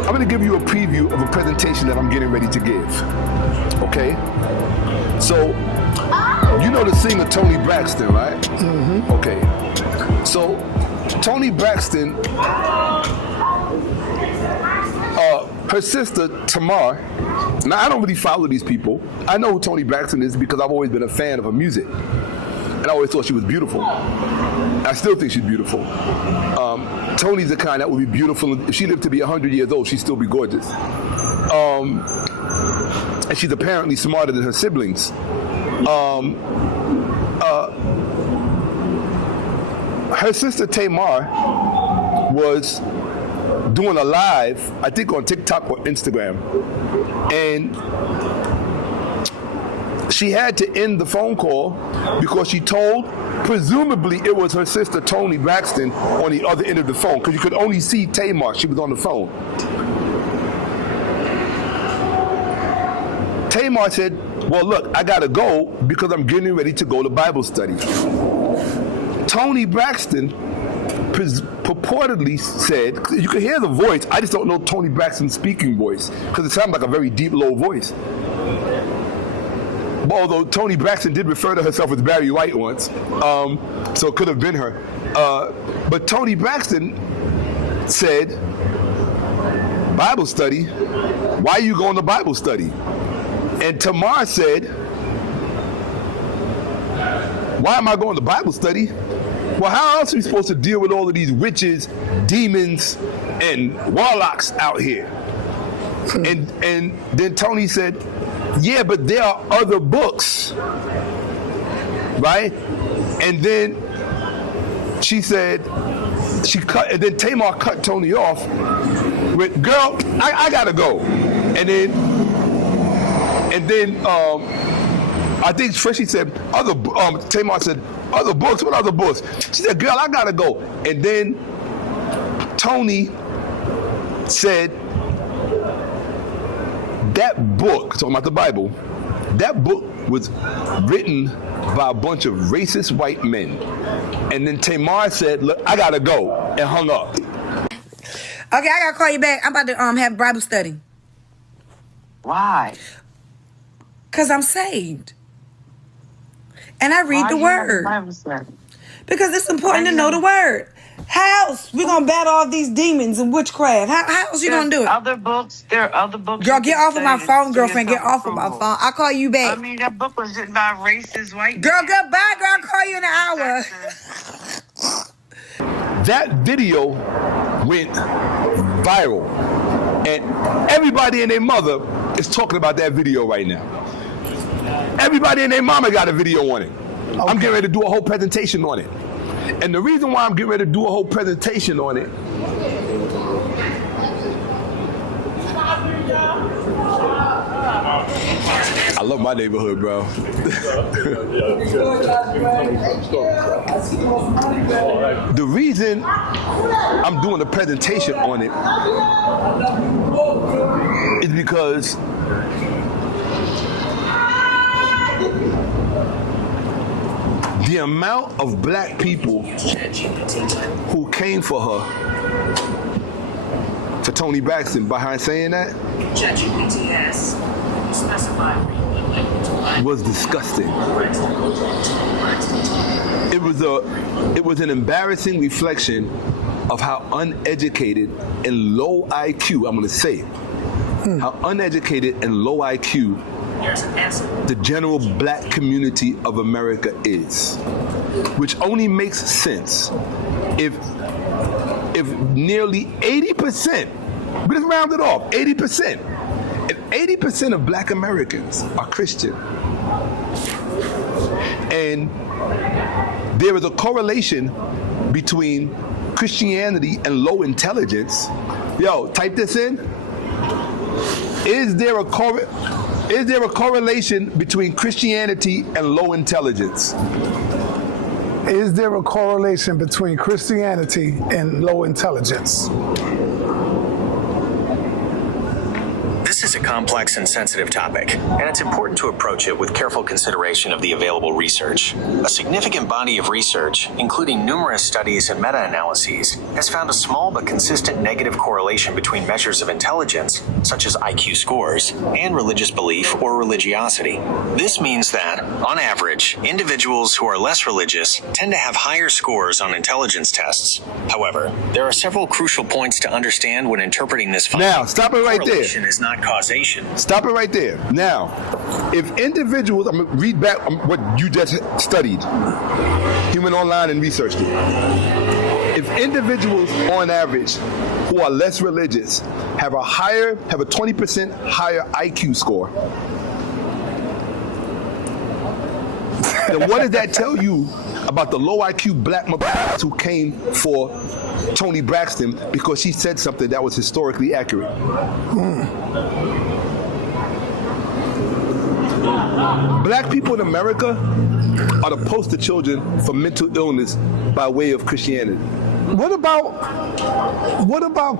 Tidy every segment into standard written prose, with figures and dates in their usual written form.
I'm going to give you a preview of a presentation that I'm getting ready to give. Okay? So, you know the singer Toni Braxton, right? Mm-hmm. Okay. So, Toni Braxton, her sister Tamar, now I don't really follow these people. I know who Toni Braxton is because I've always been a fan of her music. And I always thought she was beautiful. I still think she's beautiful. Toni's the kind that would be beautiful. If she lived to be 100 years old, she'd still be gorgeous. And she's apparently smarter than her siblings. Her sister Tamar was doing a live, I think on TikTok or Instagram, and she had to end the phone call because she told, presumably it was her sister Toni Braxton on the other end of the phone, because you could only see Tamar. She was on the phone. Tamar said, well, look, I gotta go because I'm getting ready to go to Bible study. Toni Braxton purportedly said, you can hear the voice, I just don't know Toni Braxton's speaking voice, because it sounded like a very deep, low voice. Although Toni Braxton did refer to herself as Barry White once, so it could have been her. But Toni Braxton said, Bible study? Why are you going to Bible study? And Tamar said, why am I going to Bible study? Well, how else are we supposed to deal with all of these witches, demons, and warlocks out here? And then Toni said, yeah, but there are other books, right? And then she said, and then Tamar cut Toni off with, girl, I gotta go. And then I think first she said, Tamar said, other books, what other books? She said, girl, I gotta go. And then Toni said, that book, talking about the Bible, that book was written by a bunch of racist white men. And then Tamar said, look, I gotta go, and hung up. Okay, I gotta call you back. I'm about to have Bible study. Why? Because I'm saved. And I read the word. Bible study? Because it's important to know the word. How else we gonna battle all these demons and witchcraft? How else you gonna do it? There are other books. Girl, get off of my phone, girlfriend. Get off of my phone. I'll call you back. I mean, that book was written by racist white girl, men. goodbye, girl. I'll call you in an hour. That video went viral. And everybody and their mother is talking about that video right now. Everybody and their mama got a video on it. Okay. I'm getting ready to do a whole presentation on it. And the reason why I'm getting ready to do a whole presentation on it I love my neighborhood, bro. The reason I'm doing a presentation on it is because the amount of black people who came for her, for Toni Braxton, behind saying that, was disgusting. It was an embarrassing reflection of how uneducated and low IQ, I'm gonna say, how uneducated and low IQ the general black community of America is, which only makes sense if nearly 80%, but let's round it off, 80%, if 80% of black Americans are Christian, and there is a correlation between Christianity and low intelligence. Yo, type this in. Is there a correlation between Christianity and low intelligence? Is there a correlation between Christianity and low intelligence? This is a complex and sensitive topic, and it's important to approach it with careful consideration of the available research. A significant body of research, including numerous studies and meta-analyses, has found a small but consistent negative correlation between measures of intelligence, such as IQ scores, and religious belief or religiosity. This means that, on average, individuals who are less religious tend to have higher scores on intelligence tests. However, there are several crucial points to understand when interpreting this finding. Now, stop it right there. Correlation is not causation. Stop it right there. Now, if individuals, I'm going to read back what you just studied, Human Online and researched it. If individuals on average who are less religious have a 20% higher IQ score, then what does that tell you about the low IQ black motherfuckers who came for Toni Braxton because she said something that was historically accurate? Black people in America are the poster children for mental illness by way of Christianity. What about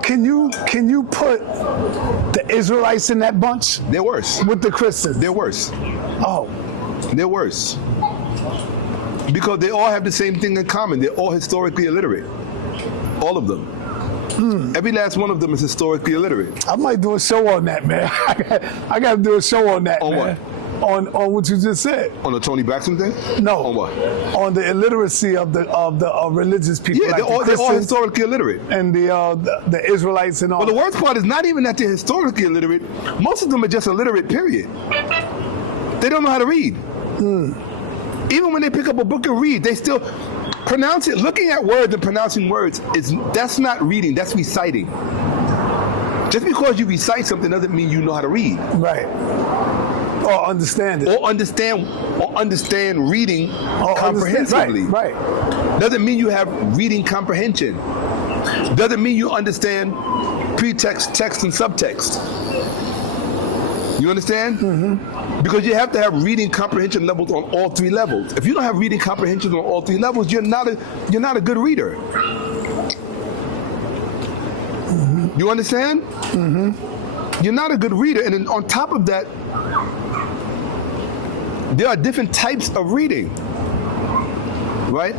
can you put the Israelites in that bunch They're worse. with the Christians? They're worse. Oh, They're worse. Because they all have the same thing in common. They're all historically illiterate. All of them. Every last one of them is historically illiterate. I might do a show on that, man. I got to do a show on that, On man. On what you just said. On the Toni Braxton thing? No. On what? On the illiteracy of religious people. Yeah, like they're all Christians historically illiterate. and the Israelites and all. Well, the worst part is not even that they're historically illiterate. Most of them are just illiterate, period. They don't know how to read. Even when they pick up a book and read, they still pronounce it. Looking at words and pronouncing words, that's not reading, that's reciting. Just because you recite something doesn't mean you know how to read. Right. Or understand it. Or understand reading comprehensively. Right. Doesn't mean you have reading comprehension. Doesn't mean you understand pretext, text, and subtext. You understand? Because you have to have reading comprehension levels on all three levels. If you don't have reading comprehension on all three levels, you're not a good reader. You understand? You're not a good reader, and then on top of that, there are different types of reading, right?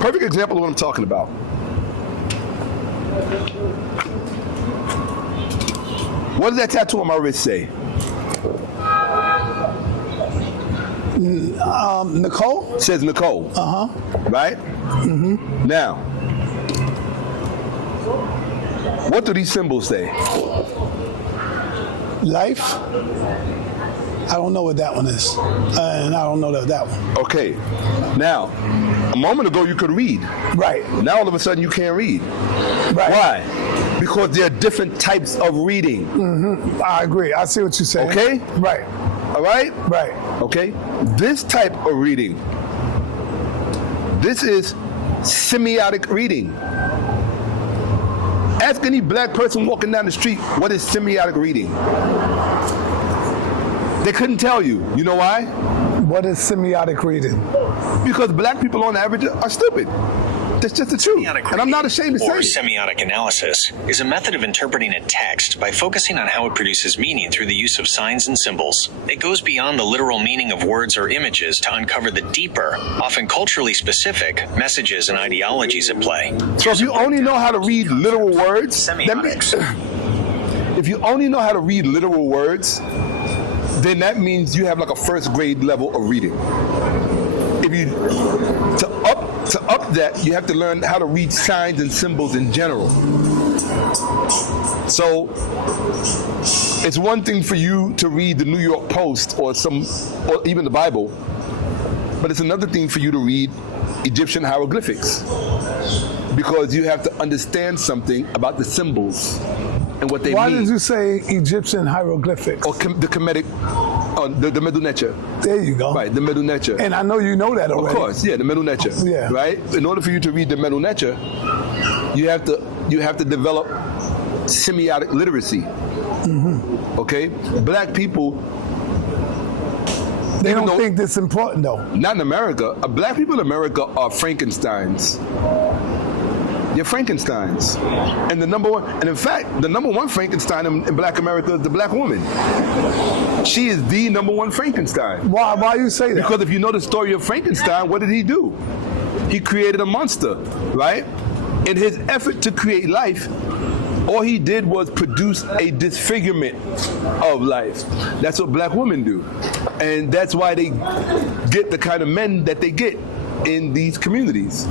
Perfect example of what I'm talking about. What does that tattoo on my wrist say? Nicole? It says Nicole. Right? Now, what do these symbols say? Life? I don't know what that one is. And I don't know that one. Okay. Now, a moment ago you could read. Right. Now all of a sudden you can't read. Right. Why? Because there are different types of reading. I agree. I see what you're saying. Okay? Right. All right? Right. Okay? This type of reading, this is semiotic reading. Ask any black person walking down the street, what is semiotic reading? They couldn't tell you. You know why? What is semiotic reading? Because black people on average are stupid. That's just the truth. Semiotic And I'm not ashamed to or say it. semiotic analysis is a method of interpreting a text by focusing on how it produces meaning through the use of signs and symbols. It goes beyond the literal meaning of words or images to uncover the deeper, often culturally specific, messages and ideologies at play. So if you only know how to read literal words, Semiotics. if you only know how to read literal words, then that means you have like a first grade level of reading. If you to up that, you have to learn how to read signs and symbols in general. So it's one thing for you to read the New York Post or even the Bible, but it's another thing for you to read Egyptian hieroglyphics, because you have to understand something about the symbols and what they Why mean. did you say Egyptian hieroglyphics? Or the Kemetic, the Medu Neter. There you go. Right, the Medu Neter. And I know you know that already. Of course, yeah, the Medu Neter. Yeah. Right? In order for you to read the Medu Neter, you have to develop semiotic literacy. Okay? Black people, They even don't though- think this important though. not in America. Black people in America are Frankensteins. They're Frankensteins. And in fact, the number one Frankenstein in Black America is the black woman. She is the number one Frankenstein. Why you say that? Because if you know the story of Frankenstein, what did he do? He created a monster, right? In his effort to create life, all he did was produce a disfigurement of life. That's what black women do. And that's why they get the kind of men that they get in these communities.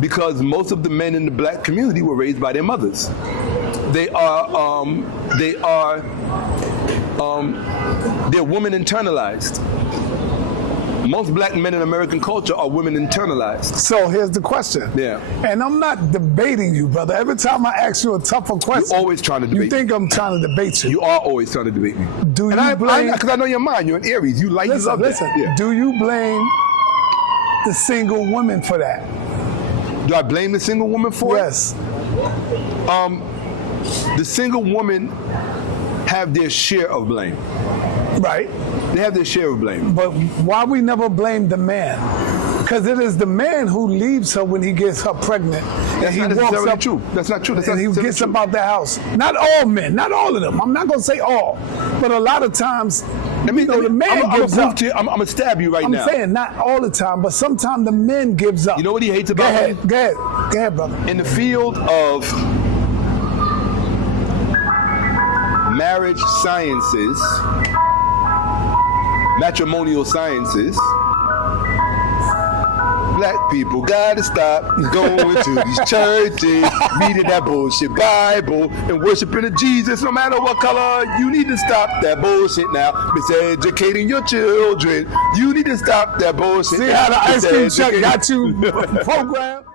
Because most of the men in the black community were raised by their mothers. They're woman internalized. Most black men in American culture are women internalized. So here's the question. Yeah. And I'm not debating you, brother. Every time I ask you a tougher question, You're always trying to debate You think I'm trying to debate you? You are always trying to debate me. Do and you blame? Because I know your mind. You're an Aries. You love Listen. that. Yeah. Do you blame the single woman for that? Do I blame the single woman for it? Yes. The single women have their share of blame. Right. They have their share of blame. But why we never blame the man? Because it is the man who leaves her when he gets her pregnant. That's not necessarily true. That's not true. That's And not he necessarily gets true. up out the house. Not all men, not all of them. I'm not going to say all. But a lot of times, the man gives up. I'm going to stab you right I'm now. saying not all the time, but sometimes the man gives up. You know what he hates Go about ahead, me? go ahead, brother. In the field of marriage sciences, matrimonial sciences, black people gotta stop going to these churches, reading that bullshit Bible, and worshiping a Jesus no matter what color. You need to stop that bullshit now. Miseducating your children. You need to stop that bullshit. See how the ice cream truck got you programmed?